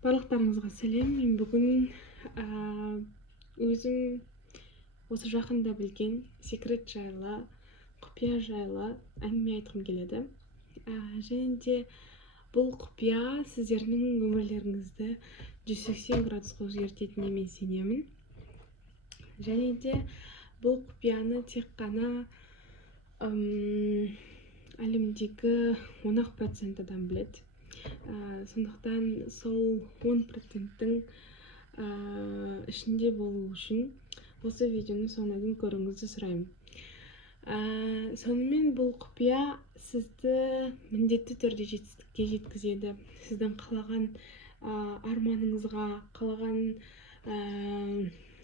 Барлықтарыңызға сәлем. Мен бүгін өзім осы жақында білген секрет жайлы, құпия жайлы әңгіме айтқым келеді. Және де бұл құпия сіздердің өмірлеріңізді 180 градусқа өзгертетініне мен сенемін. Және де бұл құпияны тек қана әлемдегі 10% адам біледі. Сондықтан сол 10%-тің ішінде болу үшін осы видеоны соңына дейін көруіңізді сұраймын. Сонымен бұл құпия сізді міндетті түрде жетістікке жеткізеді. Сіздің қалаған арманыңызға, қалаған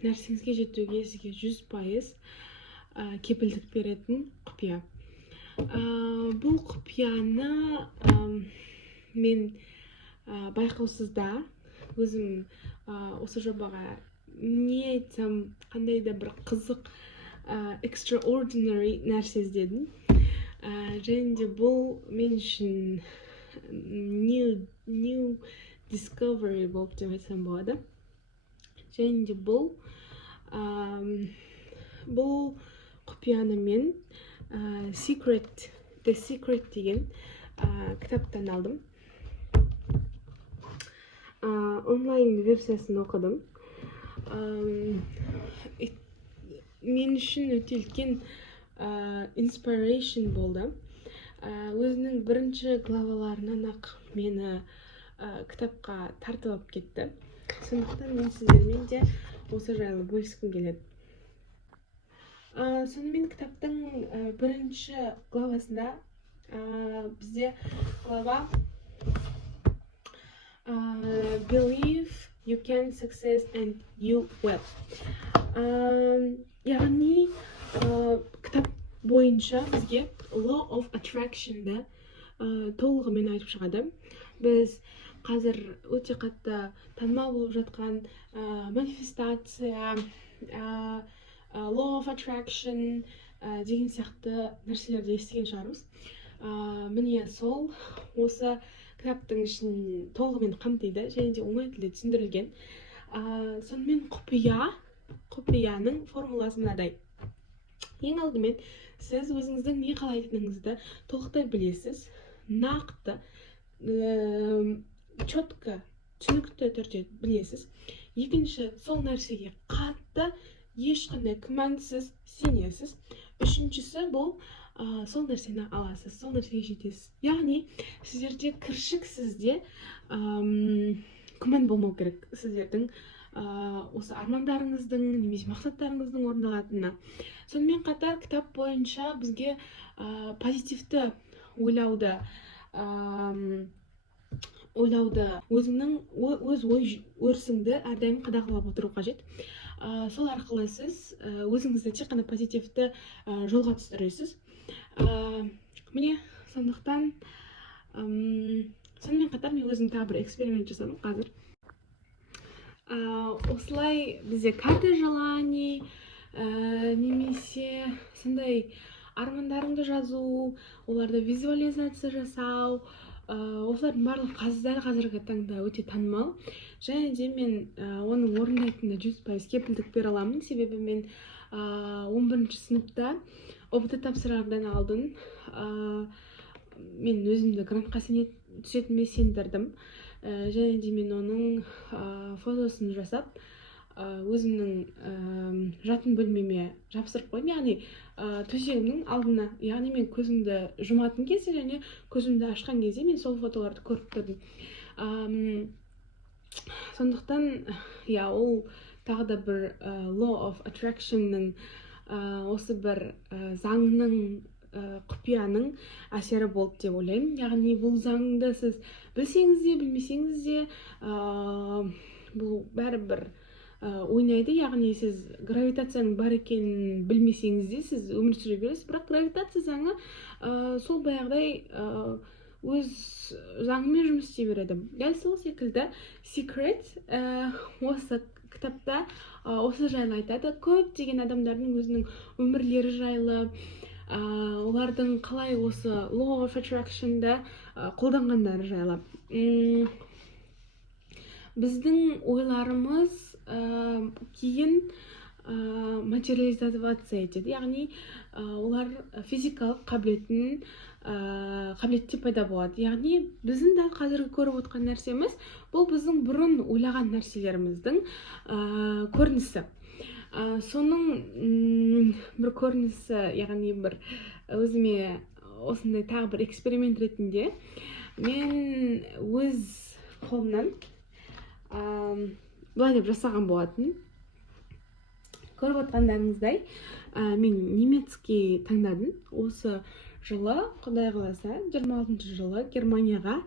нәрсеңізге жетуге сізге 100% кепілдік беретін құпия. Бұл құпияны мен байқаусызда өзім осы жобаға не айтсам, қандай да бір қызық extraordinary нәрсе іздедім. Және де бұл мен үшін new discovery болып деп айтсам болады. Және де бұл құпияны мен The Secret деген кітаптан алдым. Онлайн версиясын оқыдым. Мен үшін өте үлкен inspiration болды. Өзінің бірінші главаларынан ақ мені кітапқа тартып алып кетті. Сондықтан мен сіздермен де осы жайлы бөліскім келеді. Сонымен кітаптың бірінші главасында бізде глава Believe you can success and you will. Яғни кітап бойынша бізге Law of Attraction-ды толығымен айтып шығады. Біз қазір өте қатты танымал болып жатқан манифестация, Law of Attraction деген сияқты нәрселерді естіген шығармыз. Міне сол осы кітаптың ішін толығымен қамтиды және де оңай тілде түсіндірілген. Сонымен құпияның формуласы мынадай. Ең алдымен сіз өзіңіздің не қалайтыныңызды толықтай білесіз, нақты, четко, түсінікті түрде білесіз. Екінші, сол нәрсеге қатты ешқандай күмәнсіз сенесіз. Үшіншісі бұл сол нәрсені аласыз, сол нәрсеге жетесіз. Яғни сіздерде кіршіксізде күмән болмау керек сіздердің осы армандарыңыздың немесе мақсаттарыңыздың орындалатынына. Сонымен қатар кітап бойынша бізге позитивті ойлауды, өзіңнің өз ой өрісіңді әрдайым қадағалап отыру қажет. Сол арқылы сіз өзіңізді тек қана позитивті жолға түсіресіз. Міне сондықтан сонымен қатар мен өзім тағы бір эксперимент жасадым қазір. Осылай бізде карта желаний немесе сондай армандарыңды жазу, оларды визуализация жасау, осылардың барлық қазіргі таңда өте танымал. Және де мен оның орындайтынына 100% кепілдік бере аламын. Себебі мен 11-ші сыныпта ОБТ тапсырардан алдын мен өзімді грантқа түсетіме сендірдім. Және де мен оның фотосын жасап, өзімнің жатын бөлмеме жапсырып қойдым. Яғни төсегімнің алдына, яғни мен көзімді жұматын кезде және көзімді ашқан кезде мен сол фотоларды көріп тұрдым. Сондықтан, ол тағы да бір Law of Attraction-ның осы бір заңның, құпияның әсері болды деп ойлаймын. Яғни бұл заңды сіз білсеңіз де, білмесеңіз де, бұл бәрібір ойнайды. Яғни сіз гравитацияның бар екенін білмесеңіз де, сіз өмір сүре бересіз. Бірақ гравитация заңы сол баяғыдай өз заңымен жұмыс істей береді. Дәл сол секілді Secret осы кітапта осы жайлы айтады. Көптеген адамдардың өзінің өмірлері жайлы, олардың қалай осы Law of Attraction-ды қолданғандары жайлы. біздің ойларымыз кейін материализация етеді, яғни олар физикалық қабілетте пайда болады. Яғни біздің дәл қазіргі көріп отқан нәрсеміз бұл біздің бұрын ойлаған нәрселеріміздің көрінісі. Соның бір көрінісі, яғни бір өзіме осындай тағы бір эксперимент ретінде мен өз қолымнан былай деп жасаған болатын. Көріп отқандарыңыздай, мен немецкий таңдадым. Осы жылы, Құдай қаласа, 26 жылы Германияға,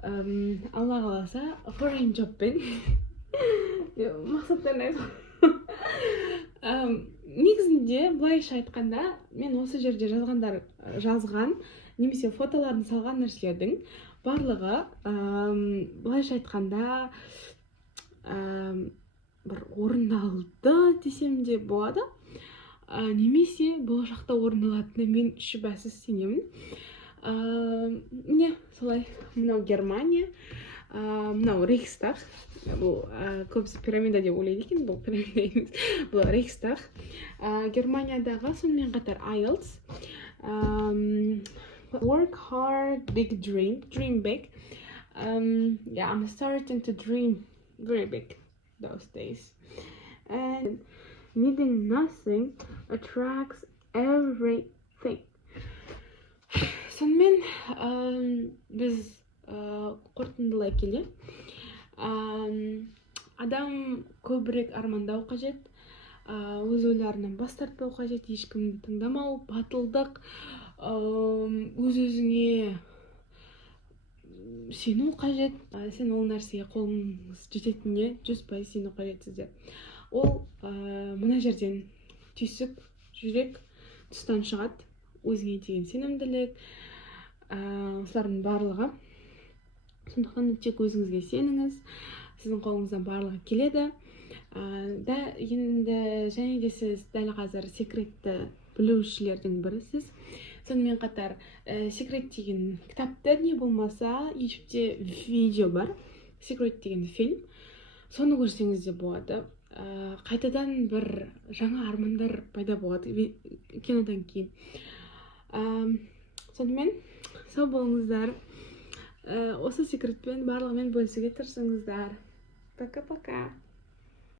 Алла қаласа, foreign jobпен мақсаттарын негізінде былайша айтқанда, мен осы жерде жазған немесе фотоларын салған нәрселердің барлығы былайша айтқанда бір орындалды десем де болады, немесе болашақта орындалатынына мен шүбәсіз сенемін. Міне солай, мынау Германия, мынау Рейхстаг. Бұл көбісі пирамида деп ойлайды екен, бұл пирамида емес, бұл Рейхстаг. Германиядағы сонымен қатар IELTS, work hard, big dream big. Yeah, I'm starting to dream very big those days. And needing nothing attracts everything. Сонымен біз қорытындылай келе, адам көбірек армандау қажет, өз ойларынан бас тартпау қажет, ешкімді тыңдамау, батылдық, өз-өзіңе сену қажет. Сен ол нәрсеге қолыңыз жететініне 100% сену қажет сізде. Ол мына жерден түйсік, жүрек тұстан шығады, өзіңе деген сенімділік, осылардың барлығы. Сондықтан тек өзіңізге сеніңіз, сіздің қолыңыздан барлығы келеді. Енді және де сіз дәл қазір секретті білушілердің бірісіз. Сонымен қатар секрет деген кітапта не болмаса YouTube'де видео бар, секрет деген фильм, соны көрсеңіз де болады. Қайтадан бір жаңа армандар пайда болады кинодан кейін. Сонымен сау болыңыздар, осы секретпен барлығымен бөлісуге тырысыңыздар. Пока-пока.